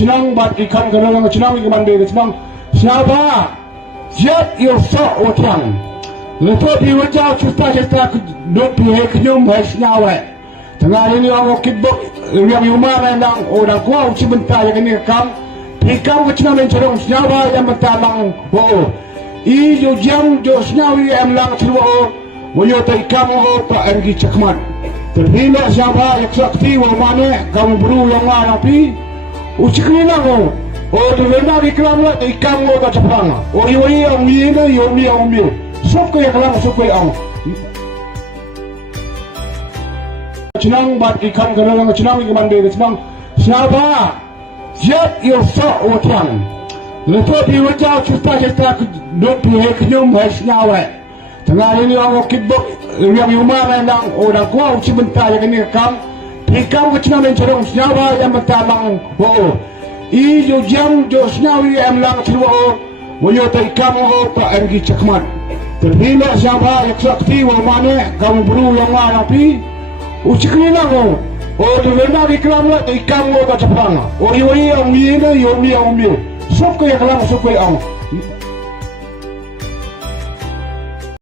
Chenang bat ikan kerana chenang ikan benda chenang siapa siap yosa otiang lepas diwajah cita-cita dok pihak kenyum hasnyawa tengah ini orang kibuk yang rumah rendang orang kuat sebentar yang ini kam ikam kecil mencari siapa yang bertabang oh ijo jam jo senyawi yang lang seluruh menyota ikam oh tak ergi cekman terhina siapa yang sakti wa mana kamu beru yang ngapi ucikni lang oh terhina ikram lah ikam oh tak cepang oh iwi yang mina yomi yang mi sok yang lang sok yang Chenang bat ikan kerana chenang ikan benda chenang siapa siap yosa otiang lepas diwajah cita-cita dok pihak kenyum hasnyawa tengah ini orang kibuk yang rumah rendang orang kuat sebentar yang ini kam ikam kecil mencari siapa yang bertabang oh ijo jam jo senyawi yang lang seluruh menyota ikam oh tak ergi cekman terhina siapa yang sakti wa mana kamu beru yang ngapi ucikni lang oh terhina ikram lah ikam oh tak cepang oh iwi yang mina yomi yang mi sok yang lang sok yang